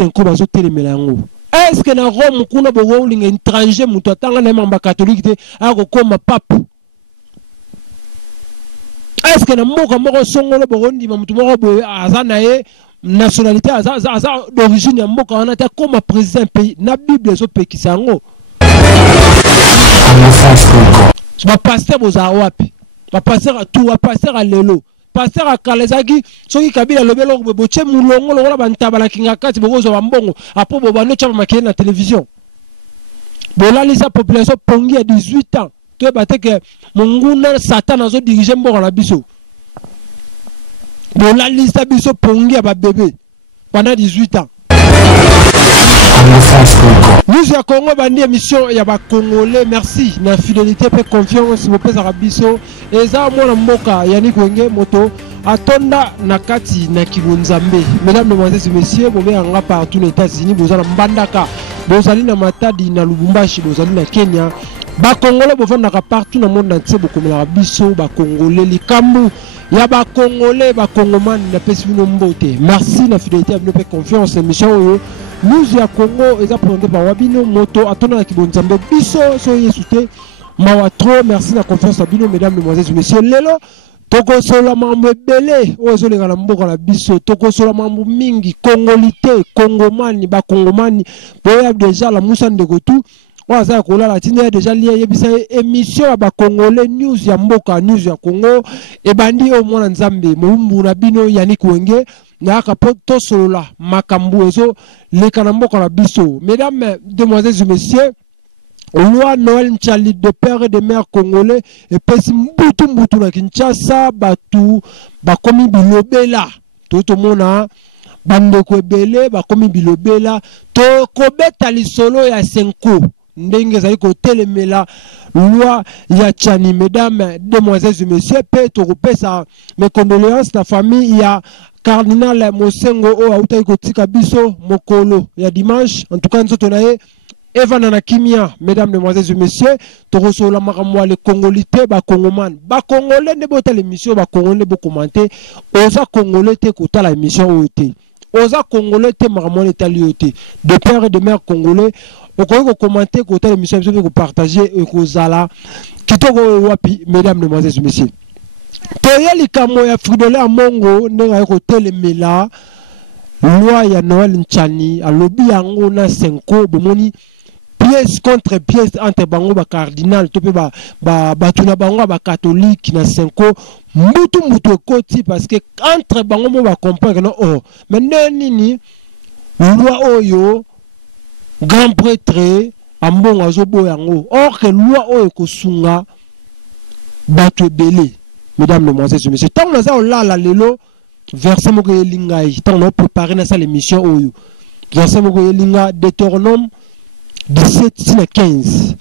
5 bazo telemela yango. Est-ce que na Rome kuna bo linga étranger muto atanga na mamba catholique te akokoma pape? Est-ce que na mboka moko songolo bo ndima muto moko bo azana ye nationalité aza d'origine ya mboka wana ta koma président pays na Bible zo pekisa yango. Ba pasteur boza wapi? Ba pasteur a tout, ba pasteur a lelo. Pasteur a Kalezaki, soki Kabila lobelo boche mulongo lokola bantaba la kinga kati bozo bambongo apo bobano chama makene na télévision. Bolali sa population pongi à 18 ans. Tu es batté que monguna Satan azo diriger mboka na biso. Bolali sa biso pongi à ba bébé pendant 18 ans. Nous à Congo bandi émission ya ba Congolais, merci na fidélité et confiance vous pesa rabiso eza mwana mboka yani kwenge moto atonda nakati na Kibunzambe. Mesdames, mesdemoiselles et messieurs, vous anga partout les États-Unis, vous allez Mbandaka, vous allez na Matadi na Lubumbashi, vous allez na Kenya. Ba Congolais vous vendaka partout dans le monde entier, beaucoup la biso ba Congolais likambu ya ba Congolais ba Congomani na pesi bino mbote. Merci na fidélité et confiance émission. Nous ya Congo eza présenté par Wabino moto atona na Kibunzambe biso so yesute mawatro. Merci na confiance à bino mesdames, mesdemoiselles et messieurs. Lelo toko sola mambo ebele ozo le na mboka la biso toko sola mambo mingi congolité congomani ba congomani boya déjà la musa ndegotu waza kola la tine déjà lié yebisa émission ba congolais news ya mboka news ya Congo e bandi o mwana nzambe mumbu na bino Yannick Wenge na kapoto sola makambu ezo le kana mboka la biso. Mesdames, demoiselles et messieurs, Loi Noël Nchali de père et de mère congolais et pesi mbutu na Kinshasa batu bakomi bilobela toto mona bandeko ebele bakomi bilobela to kobeta lisolo ya senko ndenge zali ko telemela loi ya Tchani. Mesdames, demoiselles et messieurs, pe to kopesa mes condoléances la famille ya Cardinal Mosengo o autai kotika biso mokolo ya dimanche. En tout cas nzoto na ye Evan Anakimia. Mesdames, demoiselles et messieurs, Toroso la maramwa les Congolité, ba Congoman, ba Congolais ne bota l'émission, ba Congolais bo commenter, osa Congolais te kota la émission ote, osa Congolais te maramwa les taliote, de père et de mère congolais, au ko commenter kota l'émission, ko partager et ko zala, kitoko wapi. Mesdames, demoiselles et messieurs, toya likamo ya Fridolin à Mongo, nenga ko telemela loi ya Noël Nchani, alobi yango na senko bomoni pièce contre pièce entre bango ba cardinal tope ba tuna bango ba catholique na senko mutu koti parce que entre bango mo ba comprendre non oh mais nini loi oyo grand prêtre ambongo azobo yango or que loi oyo ko sunga batu ebele. Mesdames, mesdemoiselles et messieurs, tant na za olala lelo verset moko yelingai tant on préparer na ça l'émission oyo verset moko yelinga Deutéronome 17:15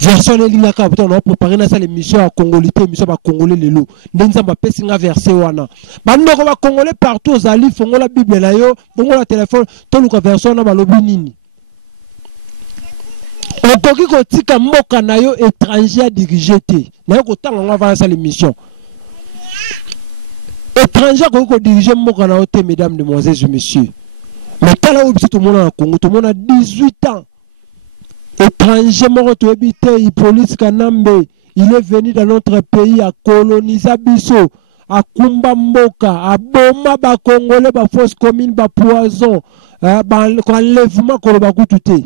version yelinga ka tant on préparer na ça l'émission à congolité émission ba congolais lelo ndenza ba pesinga verset wana bandoko ba congolais partout ozali fongo la bible na yo bongo la téléphone to luka version na balobi nini okoki kotika mboka na yo étranger diriger te na yo kotanga nga va na ça l'émission étranger qui dirige mboka na ote. Mesdames, demoiselles et messieurs, mais tala obi tout le monde en Congo, tout le monde a 18 ans. Étranger moko to ebite Hippolyte Kanambe, il est venu dans notre pays à coloniser biso, à kumba mboka, à boma ba congolais ba fausse commune ba poison, ba enlèvement ko ba kutute.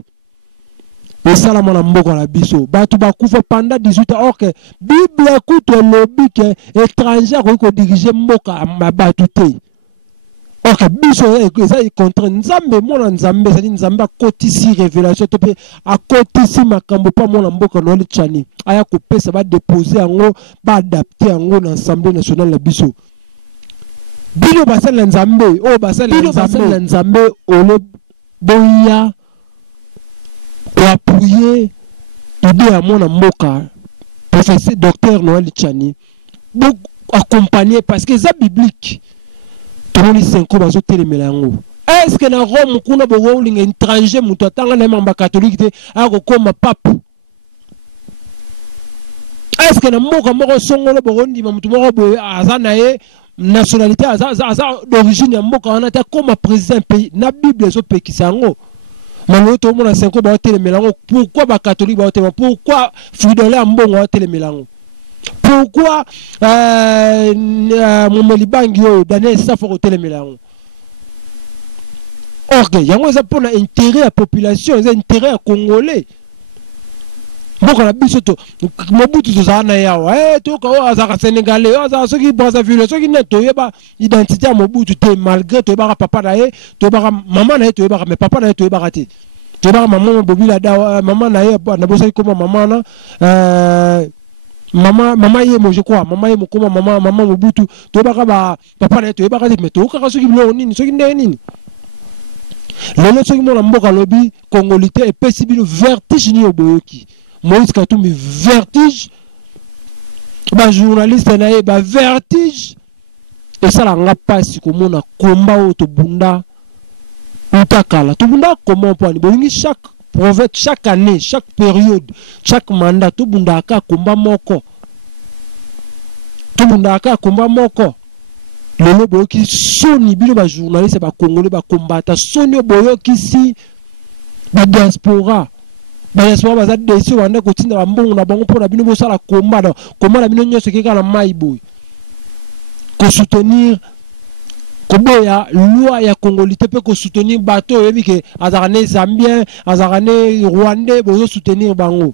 Et ça la mona mboka la biso batu bakufa pendant 18 ans. Or que Bible écoute lobby que étranger ko diriger mboka mabatu te. Or que biso ça est contre nzambe mona nzambe ça dit nzambe akotisi révélation to pe akotisi makambo pa mona mboka no Tchani aya ko pesa ba déposer yango ba adapter yango na Assemblée nationale la biso. Bino basala nzambe o basala nzambe ole boya pour appuyer l'idée à mon mboka professeur docteur Noël Tchani donc accompagner parce que c'est biblique tout le monde est 5 bazo telemela yango. Est-ce que na Rome kuna bo rolling étranger muto atanga na mamba catholique te akokoma pape? Est-ce que na mboka moko songolo bo ndima muto moko bo azana ye nationalité d'origine ya mboka wana ta comme président pays na Bible zo pekisango. Mano to mona 5 ba hôtel Milango. Pourquoi ba catholique ba hôtel? Pourquoi fidèle à mbongo hôtel Milango? Pourquoi mon Melibangi Daniel Safo hôtel Milango? Ok, yango ça pour intérêt à la population, intérêt à Congolais. Mboka na biso to Mobutu tozala na yawa to ka azaka Sénégalais azaka soki Brazzaville soki neto yeba identité ya Mobutu te malgré to yeba papa na ye to yeba maman na ye to yeba mais papa na ye to yeba te to yeba maman Bobila da maman na ye na bosa comme maman na maman ye mo je crois maman ye mo comme maman Mobutu to yeba ba papa na ye to yeba te mais to ka soki bilo nini soki ndenge nini lelo soki mo na mboka lobi congolité et pesibilo vertige ni oboyoki Moïse Katumbi vertige, ba journaliste nae ba vertige, et ça la nga passe comme on a combat au tobunda utakala. Tobunda comment pour ni chaque prophète chaque année, chaque période, chaque mandat tobunda ka combat moko. Tobunda ka combat moko. Lelo boyoki soni bino ba journaliste ba congolais ba combattre soni boyoki si ba diaspora. Diaspora baza desi wanda kotinda bambongo na bango pona bino bosala combat na bino nyonso keka na maiboy ko soutenir ko boya loi ya congolité pe ko soutenir bateau yebi ke azarane zambien azarane rwandais bozo soutenir bango.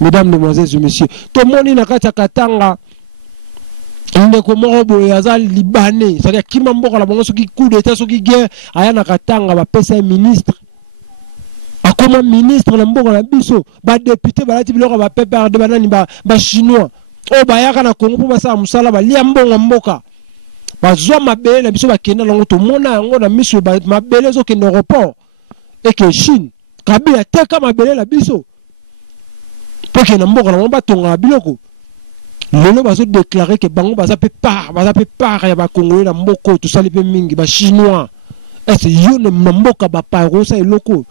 Mesdames, mesdemoiselles et messieurs, to moni na kati ya Katanga ndeko moko boya aza libanais, c'est-à-dire kima mboka la bango soki coup d'état soki guerre aya na Katanga ba pesa ministre. Comme ministre na mboka na biso ba député balati biloko ba PPRD banani ba chinois o ba yaka na Congo ba sa musala ba lia mbongo mboka ba zwa mabele na biso ba kenda longo to mona yango na miso ba mabele zo kenda aéroport et que Chine Kabila teka mabele na biso pour que na mboka na ba tonga biloko lelo ba zo déclarer que bango ba za pe part ya ba Congolais na mboko to sali pe mingi ba chinois est yo na mboka ba paro sa eloko.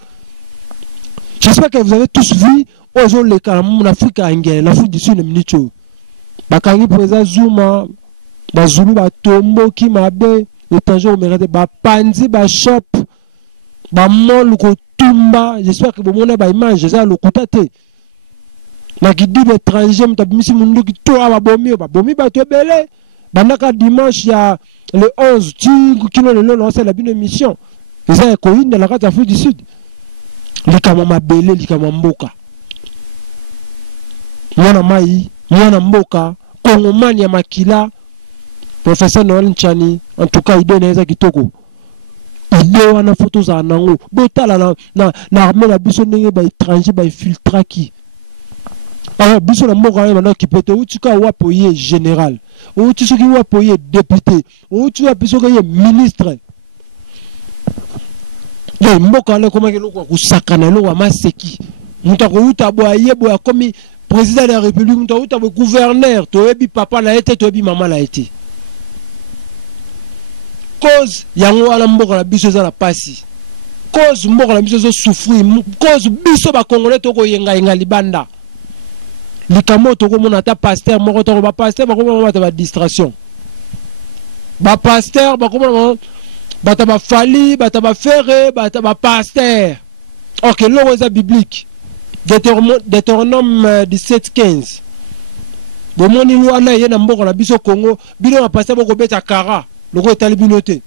J'espère que vous avez tous vu aux les en Afrique anglaise, l'Afrique du Sud, le Minicho. Bakangi président Zuma, Bazulu, Batombo, Kimabe, le Tanjo, Merete, Bapanzi, Bashop, Bamol, Tumba. J'espère que vous m'avez une image, j'ai le coutaté. La guide l'étranger, Mtabimisi Mundu qui tourne Babomi, Babomi, Batobele. Banaka dimanche, il y a le 11, qui l'ont lancé la bonne émission. Ils ont un de la carte d'Afrique du Sud. Likama mabele likama mboka mwana mai mwana mboka kongomani ya makila professeur Noël Nchani en tout cas idée neza kitoko idée wana photo za nango botala na armée la biso ndenge ba étranger ba filtra ki alors biso na mboka wana na kipete utuka wapoye général utusoki wapoye député utuka biso ke ministre. Mboka na koma ke loko kusakana loko maseki mutako uta boye boya komi président de la république mutako uta bo gouverneur to yebi papa na été to yebi maman na été cause yango ala mboka na biso za la pasi cause mboka na biso zo souffrir cause biso ba congolais to ko yenga libanda likamo to ko mona ta pasteur moko to ba pasteur ba ko mona ta ba distraction ba pasteur ba ko mona Bataba Fali, Bataba Ferré, Bataba Pasteur. Ok, l'eau est biblique. Deutéronome 17-15. Bon, mon îlot a na mboko na biso Congo, bino a passé boko beta kara, le go etali binote.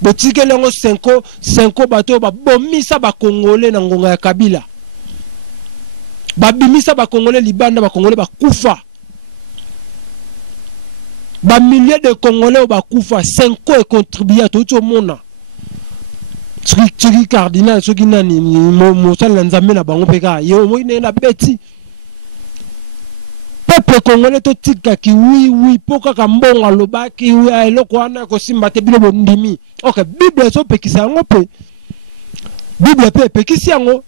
Botike lengo 5 bateau ba bomisa ba Congolais na ngonga ya Kabila. Ba bimisa ba Congolais libanda ba Congolais ba kufa. Ba milliers de Congolais ba kufa 5 ans contribué à tout le monde. Tsiki cardinal soki nani mo sala nzambe na bango peka yo mo ine na beti. Peuple congolais to tika ki oui poka ka mbonga lobaki oui eloko wana ko simba te bilo ndimi. OK, Bible so pekisa ngo pe. Bible pe pekisi ngo.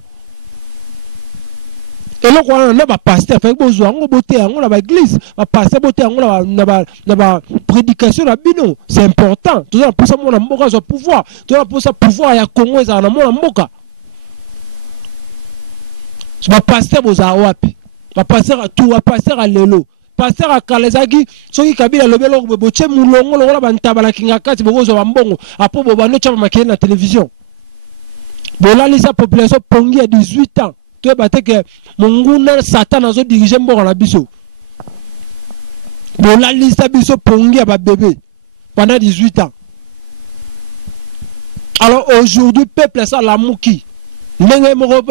Eloko wana na ba pasteur fa bozo ngo bote ngo na ba église, ba pasteur bote ngo na ba prédication na bino, c'est important. Tout ça pour ça mon mboka so pouvoir. Tout ça pour ça pouvoir ya Congo za na mon mboka. Ba pasteur boza wapi? Ba pasteur tout ba pasteur a lelo. pasteur akalezaki soki Kabila lobelo boche mulongo lokola bantabala kingakati bokozo bambongo apo bobano chapa makene na télévision. Bolali sa population pongi à 18 ans. Tu bate que monguna Satan azo diriger mboko na biso. Bolali sa biso pongi à ba bébé pendant 18 ans. Alors aujourd'hui peuple ça la mouki. Ndenge moko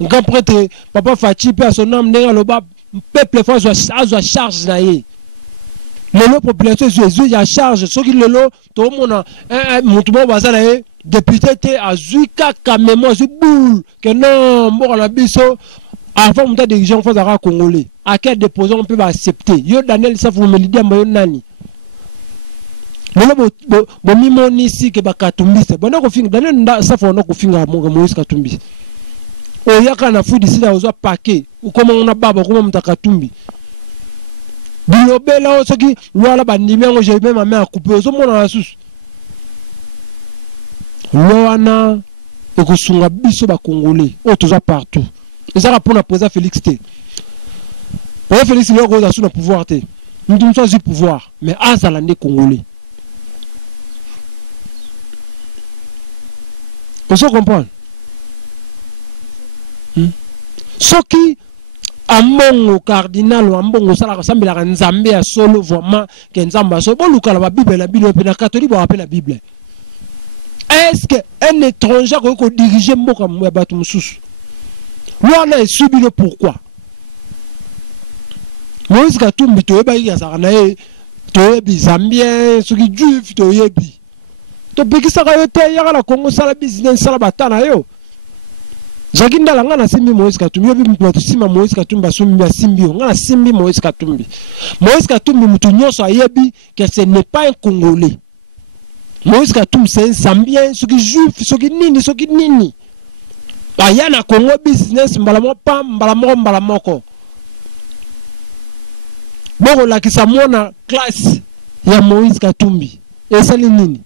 grand prêtre papa Fachi pe son nom ndenge loba peuple fois a charge na ye. Lelo population Jésus ya charge soki lelo to mona mutu bo bazala ye député te azuka kamemo zu boule que non mboko na biso avant muta dirigeant fois za congolais à quel déposant on peut accepter yo Daniel Safu Melidia mayo nani lelo bo mimoni si ke bakatumbisa bona ko finga Daniel Safu ona ko finga mo Moïse Katumbi o yaka na fudi sida ozo paquet ukoma una baba kuma mutakatumbi bilobela soki lwala bandimi yango j'ai même ma main à couper ozo mona na susu Loana et Kosunga biso ba congolais o toza partout ezaka pona posa Félix T pour Félix le rose a sous le pouvoir te nous sommes sans pouvoir mais azala ndé congolais on se comprend soki amongo cardinal ambongo sala sambela nzambe ya solo vraiment ke nzamba so boluka la bible la bible pe na catholique ba rappelle la bible. Est-ce qu'un étranger peut diriger mboka ya batu mususu? Wana est subi le pourquoi. Moïse Katumbi to yeba ya sakana e to yebi Zambien soki juif to yebi. To bekisa ka yote ya la Congo sala business sala batana yo. Jaginda la ngana simbi Moïse Katumbi yobi mtu sima Moïse Katumbi asumbi simbi ngana simbi Moïse Katumbi. Moïse Katumbi mtu nyonso ayebi que ce n'est pas un Congolais. Moïse Katumbi c'est un Zambien, ce qui juif, ce qui nini. Ayana Congo business, mbalamo pa, mbalamoko. Bon, la qui s'amona classe, ya Moïse Katumbi. Et c'est nini.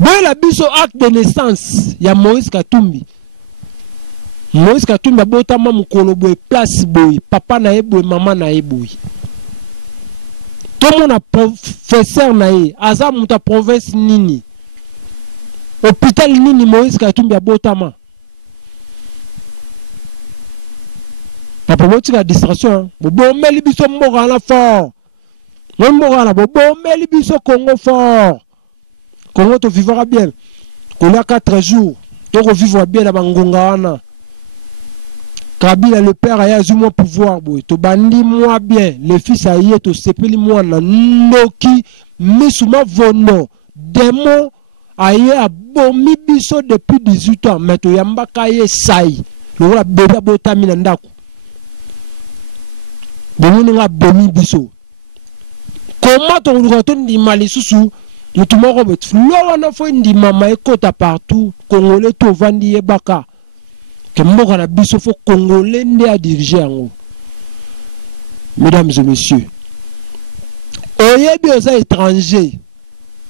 Bon, la biso acte de naissance, ya Moïse Katumbi. Moïse Katumbi a botama mukolo boy, place boy, papa na boy, maman na boy. Tout le monde a professeur naïe, Aza muta province nini, hôpital nini Moïse Katumbi a botama. Papa moti la distraction, bon meli biso mboka na fort, mon mboka na bon meli biso Congo fort, Congo to vivra bien, Congo 4 jours, to vivra bien na bangonga wana. Kabila le père a eu mon pouvoir, to bandi moi bien, le fils a eu to sepeli moi na noki, misuma vono, démon a eu a bomi biso depuis 18 ans, mais to yamba kaye sai, le wala bébé botami na ndako. Bomi nga bomi biso. Comment ton retourne di mali susu, mutu moko bet, lo wana fo ndi mama ekota partout, Congolais to vandi yebaka. Que mboka na biso fo Congolais ndé à diriger yango. Mesdames et messieurs, oyebi oza étranger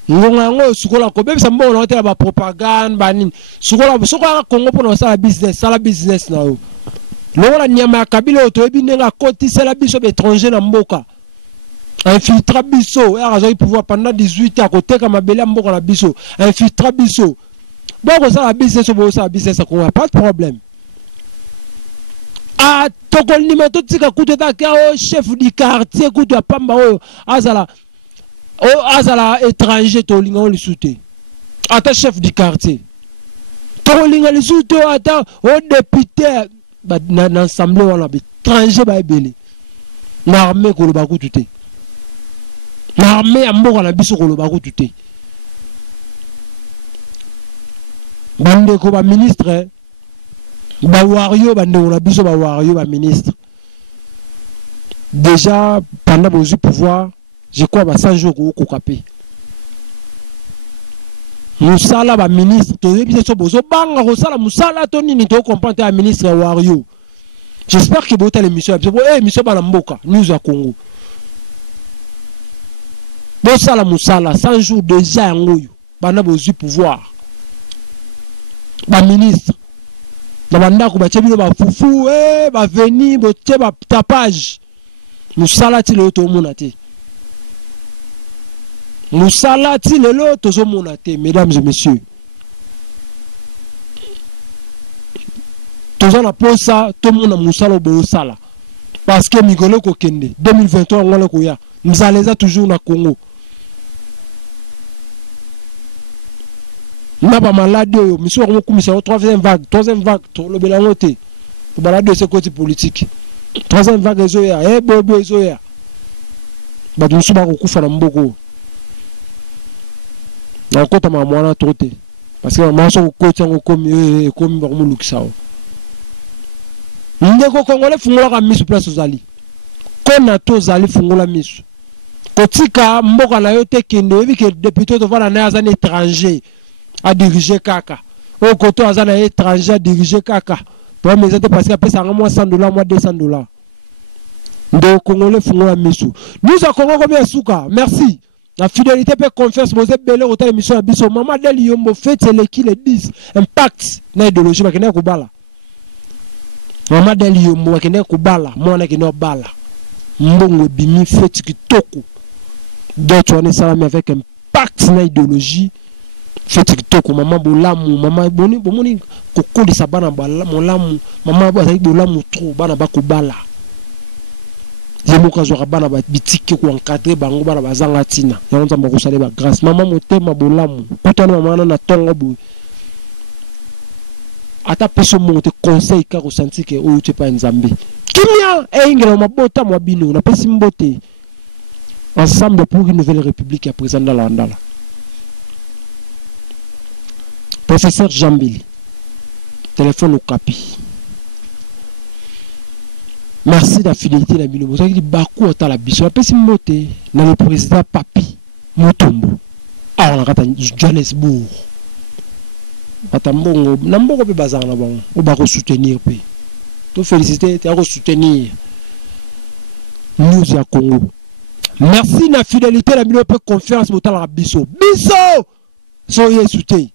ngonga ngo sukola ko bebisa mboka na hôtel ba propagande banini sukola sukola Congo pour sala business na yo lokola nyama ya Kabila otoyebi ndenga kotisa la biso étranger na mboka infiltra biso ya razo pouvoir pendant 18 ans koteka mabele ya mboka na biso infiltra biso boko sala business bo sala business ko pas de problème. Ah, tokol nimeto tika kuteta kao chef du quartier kutu pamba o azala étranger to linga o lisute. Ata chef du quartier. To linga lisute ata o député na assemblée wana étranger ba ebele. Na armée ko loba kutute. Na armée ya mboka na biso ko loba kutute. Bande ko ba ministre ba wario bande on a biso ba wario ba ministre. Déjà pendant vos pouvoir, je crois ba 100 jours ko kapé. Musala ba ministre to yebi so bozo banga ko sala musala to nini to comprendre un ministre wario. J'espère que vous avez l'émission. Émission Banamboka, nous à Congo. Bon, ça la moussala, 100 jours déjà en Oyo. Bana bozu pouvoir. Ba ministre. na bandako batie bino bafufu baveni botie batapage mosala ti lelo tomona te mosala ti lelo tozomona te mesdames et messieurs toza na posa tomona mosala boosala parce que migolo kokende 2023 ngala koya nzala eza toujours na Congo na ba malade oyo miso ko kumisa troisième vague to bela ngote to balade ce côté politique troisième vague ezoya bobo ezoya ba dunsu ba kokufa na mboko na kota ma mwana trote parce que ma so ko tsango komi ba ko mulukisa ndeko kongole fungola ka misu place ozali kona to zali fungola misu kotika mboka na yo te kende ebi ke député to vala na azana étranger à diriger kaka au côté azana étranger à diriger kaka pour mes états parce que après ça moi $100 moi $200 ndeko kongole fungola misu nous a Congo combien souka merci la fidélité peut confiance vous êtes belé au émission biso maman del yombo fait les qui les 10 impact na idéologie bakena ko bala Mama del yombo wakende kubala mwana kino bala mbongo bimi feti kitoko d'autres on est salami avec impact na idéologie feti kitoko mama bolamu mama bomoni kokoli sabana bala molamu mama bazali bolamu trop bana bakubala yemoka zo bana ba bitike ko encadrer bango bana bazanga tina yango nzamba ko sale ba grâce mama motema bolamu kutana mama na tongo bu ata peso monte conseil ka ressentir que o tu pas nzambe kimia ingela mabota mwa bino na pesi mbote ensemble pour une nouvelle république à présent dans la ndala professeur Jambili téléphone au capi merci de la fidélité na bino vous avez baku ata la biso na pesi mbote na le président Papi Mutombo on a kata Johannesburg Atambongo, n'ambongo pe bazar na bon, ou ba soutenir pe. To féliciter, te soutenir. Nous à Congo. Merci na fidélité la milieu peu confiance pour la biso. Biso! Soyez soutien.